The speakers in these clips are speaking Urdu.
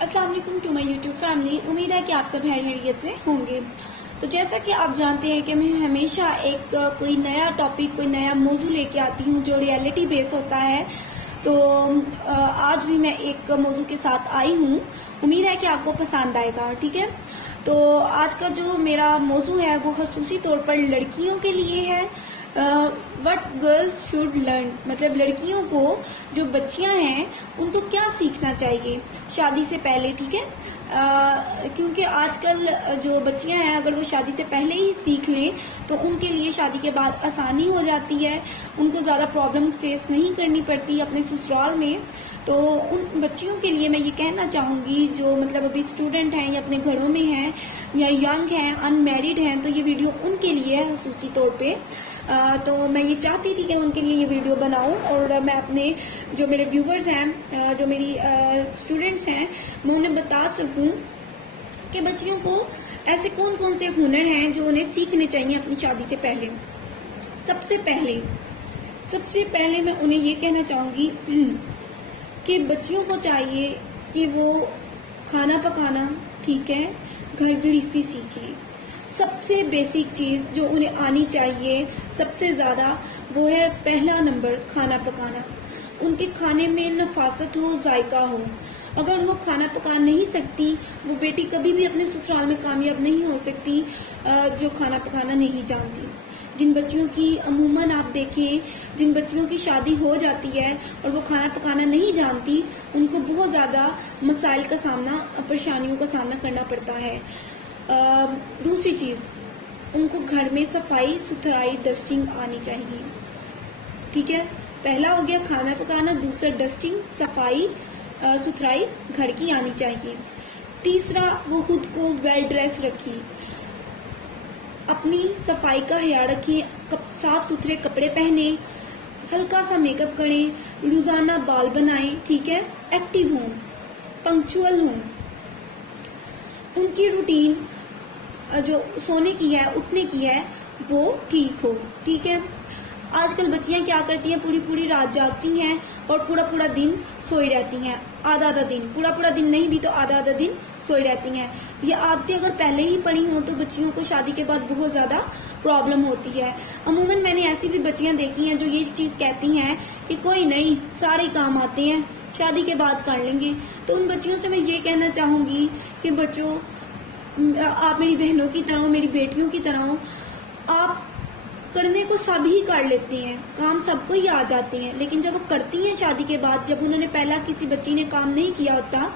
السلام علیکم ٹو مائی یوٹیوب فیملی. امید ہے کہ آپ سب خیریت سے ہوں گے. تو جیسا کہ آپ جانتے ہیں کہ میں ہمیشہ ایک کوئی نیا ٹاپک کوئی نیا موضوع لے کے آتی ہوں جو ریئلٹی بیس ہوتا ہے. تو آج بھی میں ایک موضوع کے ساتھ آئی ہوں. امید ہے کہ آپ کو پسند آئے گا. ٹھیک ہے. تو آج کا جو میرا موضوع ہے وہ خصوصی طور پر لڑکیوں کے لیے ہے. وٹ گرلز شوڈ لرن، مطلب لڑکیوں کو جو بچیاں ہیں ان کو کیا سیکھنا چاہیے شادی سے پہلے. ٹھیک ہے. کیونکہ آج کل جو بچیاں ہیں اگر وہ شادی سے پہلے ہی سیکھ لیں تو ان کے لیے شادی کے بعد آسانی ہو جاتی ہے. ان کو زیادہ پرابلمز فیس نہیں کرنی پڑتی اپنے سسرال میں. تو ان بچیوں کے لیے میں یہ کہنا چاہوں گی جو مطلب ابھی اسٹوڈنٹ ہیں یا اپنے گھروں میں ہیں یا ینگ ہیں ان میریڈ ہیں، تو یہ ویڈیو ان کے لیے ہے خصوصی طور پہ. تو میں یہ چاہتی تھی کہ ان کے لیے یہ ویڈیو بناؤں اور میں اپنے جو میرے ویورز ہیں جو میری اسٹوڈنٹس ہیں میں انہیں بتا سکوں کہ بچیوں کو ایسے کون کون سے ہنر ہیں جو انہیں سیکھنے چاہیے اپنی شادی سے پہلے. سب سے پہلے میں انہیں یہ کہنا چاہوں گی کہ بچیوں کو چاہیے کہ وہ کھانا پکانا، ٹھیک ہے، گھر گرہستی سیکھیں. سب سے بیسک چیز جو انہیں آنی چاہیے سب سے زیادہ وہ ہے پہلا نمبر کھانا پکانا. ان کے کھانے میں نفاست ہو، ذائقہ ہو. اگر وہ کھانا پکا نہیں سکتی وہ بیٹی کبھی بھی اپنے سسرال میں کامیاب نہیں ہو سکتی جو کھانا پکانا نہیں جانتی. جن بچیوں کی عموماً آپ دیکھیں جن بچیوں کی شادی ہو جاتی ہے اور وہ کھانا پکانا نہیں جانتی ان کو بہت زیادہ مسائل کا سامنا، پریشانیوں کا سامنا کرنا پڑتا ہے. دوسری چیز، ان کو گھر میں صفائی ستھرائی ڈسٹنگ آنی چاہیے. ٹھیک ہے. پہلا ہو گیا کھانا پکانا، دوسرا ڈسٹنگ، صفائی ستھرائی گھر کی آنی چاہیے. تیسرا وہ خود کو ویل ڈریس رکھیں، اپنی صفائی کا خیال رکھیں، صاف ستھرے کپڑے پہنیں، ہلکا سا میک اپ کریں، روزانہ بال بنائیں. ٹھیک ہے. ایکٹیو ہوں، پنکچوئل ہوں. ان کی روٹین جو سونے کی ہے اٹھنے کی ہے وہ ٹھیک ہو. ٹھیک ہے. آج کل بچیاں کیا کرتی ہیں، پوری رات جاگتی ہیں اور پورا دن سوئی رہتی ہیں. آدھا دن، پورا دن نہیں بھی تو آدھا دن سوئی رہتی ہیں. یہ عادتیں اگر پہلے ہی پڑی ہوں تو بچیوں کو شادی کے بعد بہت زیادہ پرابلم ہوتی ہے. عموماً میں نے ایسی بھی بچیاں دیکھی ہیں جو یہ چیز کہتی ہیں کہ کوئی نہیں، سارے کام آتے ہیں، شادی کے بعد کر لیں گے. تو ان بچیوں سے میں یہ کہنا چاہوں گی کہ بچوں، آپ میری بہنوں کی طرح ہو، میری بیٹیوں کی طرح ہو. آپ کرنے کو سب ہی کر لیتے ہیں، کام سب کو ہی آ جاتے ہیں، لیکن جب وہ کرتی ہیں شادی کے بعد، جب انہوں نے پہلا کسی بچی نے کام نہیں کیا ہوتا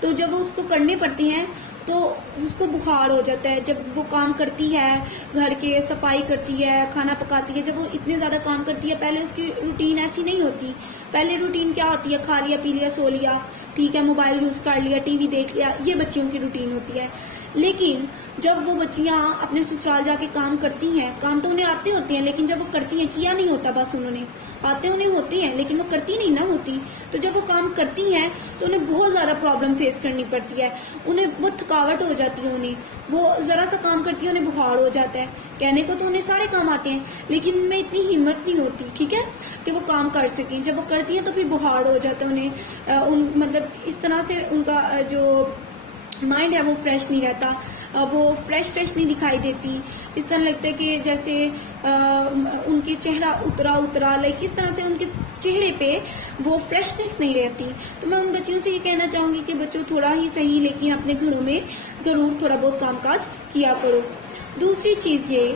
تو جب وہ اس کو کرنے پڑتی ہیں تو اس کو بخار ہو جاتا ہے. جب وہ کام کرتی ہے، گھر کے صفائی کرتی ہے، کھانا پکاتی ہے، جب وہ اتنے زیادہ کام کرتی ہے، پہلے اس کی روٹین ایسی نہیں ہوتی. پہلے روٹین کیا ہوتی ہے؟ کھا لیا، پی لیا، سو لیا، ٹھیک ہے، موبائل یوز کر لیا، ٹی وی دیکھ لیا. یہ بچیوں کی روٹین ہوتی ہے. لیکن جب وہ بچیاں اپنے سسرال جا کے کام کرتی ہیں، کام تو انہیں آتے ہوتے ہیں لیکن جب وہ کرتی ہیں، کیا نہیں ہوتا، بس انہوں نے آتے انہیں ہوتے ہیں لیکن وہ کرتی نہیں نہ ہوتی. تو جب وہ کام کرتی ہیں تو انہیں بہت زیادہ پرابلم فیس کرنی پڑتی ہے. انہیں بہت تھکاوٹ ہو جاتی ہے. انہیں وہ ذرا سا کام کرتی ہے انہیں بخار ہو جاتا ہے. کہنے کو تو انہیں سارے کام آتے ہیں لیکن ان میں اتنی ہمت نہیں ہوتی، ٹھیک ہے، کہ وہ کام کر سکیں. جب وہ کرتی ہیں تو پھر بخار ہو جاتا ہے انہیں. مطلب اس طرح سے ان کا جو مائنڈ ہے وہ فریش نہیں رہتا، وہ فریش نہیں دکھائی دیتی. اس طرح لگتا ہے کہ جیسے ان کے چہرہ اترا لائک اس طرح سے ان کے چہرے پہ وہ فریشنس نہیں رہتی. تو میں ان بچیوں سے یہ کہنا چاہوں گی کہ بچوں تھوڑا ہی صحیح لیکن اپنے گھروں میں ضرور تھوڑا بہت کام کاج کیا کرو. دوسری چیز یہ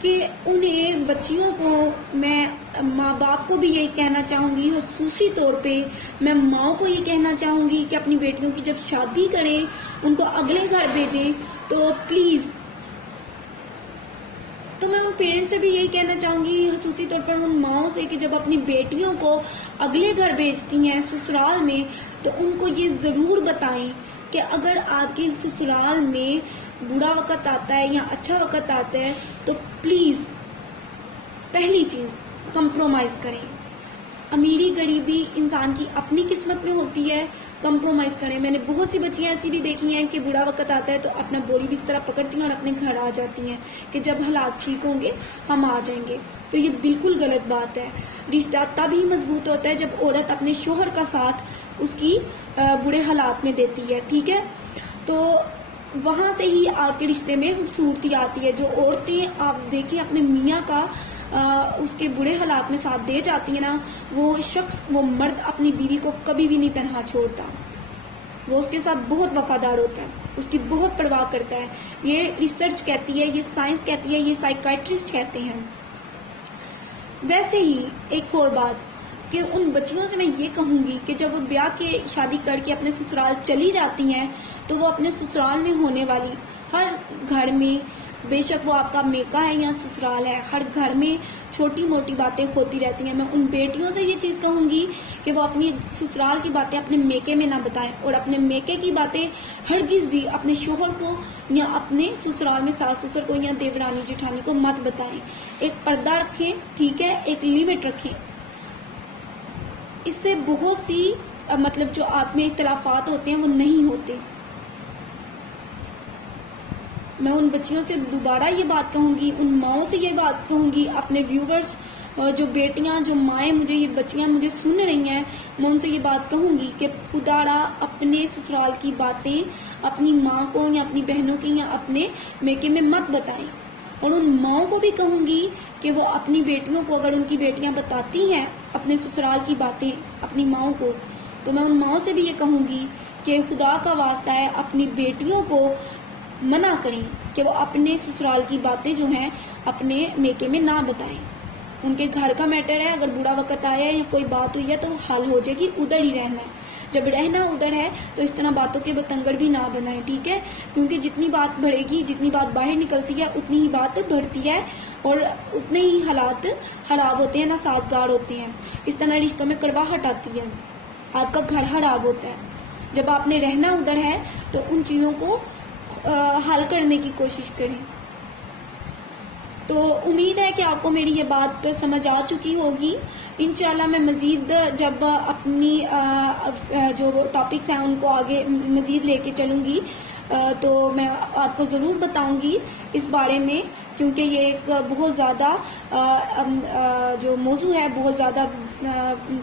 کہ انہیں بچیوں کو، میں ماں باپ کو بھی یہی کہنا چاہوں گی، خصوصی طور پہ میں ماؤں کو یہ کہنا چاہوں گی کہ اپنی بیٹیوں کی جب شادی کریں ان کو اگلے گھر بھیجیں تو پلیز. تو میں ان پیرنٹس سے بھی یہی کہنا چاہوں گی، خصوصی طور پر ان ماؤں سے، کہ جب اپنی بیٹیوں کو اگلے گھر بھیجتی ہیں سسرال میں تو ان کو یہ ضرور بتائیں کہ اگر آپ کے سسرال میں برا وقت آتا ہے یا اچھا وقت آتا ہے تو پلیز پہلی چیز کمپرومائز کریں. امیری غریبی انسان کی اپنی قسمت میں ہوتی ہے کمپرومائز کریں. میں نے بہت سی بچیاں ایسی بھی دیکھی ہیں کہ برا وقت آتا ہے تو اپنا بوری بستر پکڑتی ہیں اور اپنے گھر آ جاتی ہیں کہ جب حالات ٹھیک ہوں گے ہم آ جائیں گے. تو یہ بالکل غلط بات ہے. رشتہ تب ہی مضبوط ہوتا ہے جب عورت اپنے شوہر کا ساتھ اس کی برے حالات میں دیتی ہے. ٹھیک ہے, تو وہاں سے ہی آپ کے رشتے میں خوبصورتی آتی ہے. جو عورتیں آپ دیکھیں اپنے میاں کا اس کے برے حالات میں ساتھ دے جاتی ہیں نا, وہ شخص, وہ مرد اپنی بیوی کو کبھی بھی نہیں تنہا چھوڑتا. وہ اس کے ساتھ بہت وفادار ہوتا ہے, اس کی بہت پرواہ کرتا ہے. یہ ریسرچ کہتی ہے, یہ سائنس کہتی ہے, یہ سائیکائٹرسٹ کہتے ہیں. ویسے ہی ایک اور بات کہ ان بچیوں سے میں یہ کہوں گی کہ جب وہ بیاہ کے شادی کر کے اپنے سسرال چلی جاتی ہیں تو وہ اپنے سسرال میں ہونے والی ہر گھر میں, بے شک وہ آپ کا میکا ہے یا سسرال ہے, ہر گھر میں چھوٹی موٹی باتیں ہوتی رہتی ہیں. میں ان بیٹیوں سے یہ چیز کہوں گی کہ وہ اپنی سسرال کی باتیں اپنے میکے میں نہ بتائیں, اور اپنے میکے کی باتیں ہرگز بھی اپنے شوہر کو یا اپنے سسرال میں ساس سسر کو یا دیورانی جٹھانی کو مت بتائیں. ایک پردہ رکھیں, ٹھیک ہے, ایک لیمٹ رکھیں. اس سے بہت سی مطلب جو آپ میں اختلافات ہوتے ہیں وہ نہیں ہوتے. میں ان بچیوں سے دوبارہ یہ بات کہوں گی, ان ماؤں سے یہ بات کہوں گی, اپنے ویورز جو بیٹیاں, جو مائیں مجھے, یہ بچیاں مجھے سن رہی ہیں, میں ان سے یہ بات کہوں گی کہ خدا را اپنے سسرال کی باتیں اپنی ماں کو یا اپنی بہنوں کی یا اپنے میکے میں مت بتائیں. اور ان ماؤں کو بھی کہوں گی کہ وہ اپنی بیٹیوں کو, اگر ان کی بیٹیاں بتاتی ہیں اپنے سسرال کی باتیں اپنی ماؤں کو, تو میں ان ماؤں سے بھی یہ کہوں گی کہ خدا کا واسطہ ہے اپنی بیٹیوں کو منع کریں کہ وہ اپنے سسرال کی باتیں جو ہیں اپنے میکے میں نہ بتائیں. ان کے گھر کا میٹر ہے, اگر برا وقت آیا ہے یا کوئی بات ہوئی ہے تو وہ حل ہو جائے گی, ادھر ہی رہنا ہے. جب رہنا ادھر ہے تو اس طرح باتوں کے بتنگڑ بھی نہ بنائیں. ٹھیک ہے, کیونکہ جتنی بات بڑھے گی, جتنی بات باہر نکلتی ہے, اتنی ہی بات بڑھتی ہے اور اتنے ہی حالات خراب ہوتے ہیں, ناسازگار ہوتے ہیں. اس طرح رشتوں میں کڑواہٹ آتی ہے, آپ کا گھر خراب ہوتا ہے. جب آپ نے رہنا ادھر ہے تو ان چیزوں کو حل کرنے کی کوشش کریں. تو امید ہے کہ آپ کو میری یہ بات سمجھ آ چکی ہوگی. انشاءاللہ میں مزید جب اپنی جو ٹاپکس ہیں ان کو آگے مزید لے کے چلوں گی تو میں آپ کو ضرور بتاؤں گی اس بارے میں, کیونکہ یہ ایک بہت زیادہ جو موضوع ہے بہت زیادہ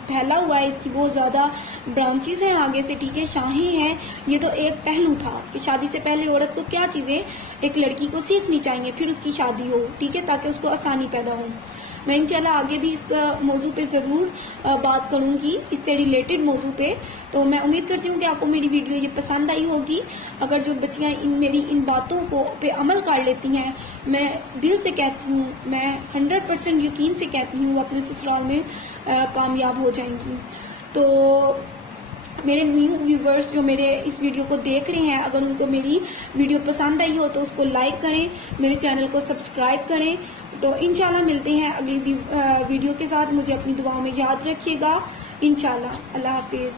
پھیلا ہوا ہے, اس کی بہت زیادہ برانچز ہیں آگے سے. ٹھیک ہے, شاخیں ہیں. یہ تو ایک پہلو تھا کہ شادی سے پہلے عورت کو کیا چیزیں ایک لڑکی کو سیکھنی چاہیے, پھر اس کی شادی ہو. ٹھیک ہے, تاکہ اس کو آسانی پیدا ہو. میں انشاءاللہ آگے بھی اس موضوع پہ ضرور بات کروں گی, اس سے ریلیٹڈ موضوع پہ. تو میں امید کرتی ہوں کہ آپ کو میری ویڈیو یہ پسند آئی ہوگی. اگر جو بچیاں میری ان باتوں کو پہ عمل کر لیتی ہیں, میں دل سے کہتی ہوں, میں 100% یقین سے کہتی ہوں, وہ اپنے سسرال میں کامیاب ہو جائیں گی. تو میرے نیو ویورز جو میرے اس ویڈیو کو دیکھ رہے ہیں, اگر ان کو میری ویڈیو پسند آئی ہو تو اس کو لائک کریں, میرے چینل کو سبسکرائب کریں. تو انشاءاللہ ملتے ہیں اگلی ویڈیو کے ساتھ. مجھے اپنی دعاؤں میں یاد رکھیے گا. انشاءاللہ. اللہ حافظ.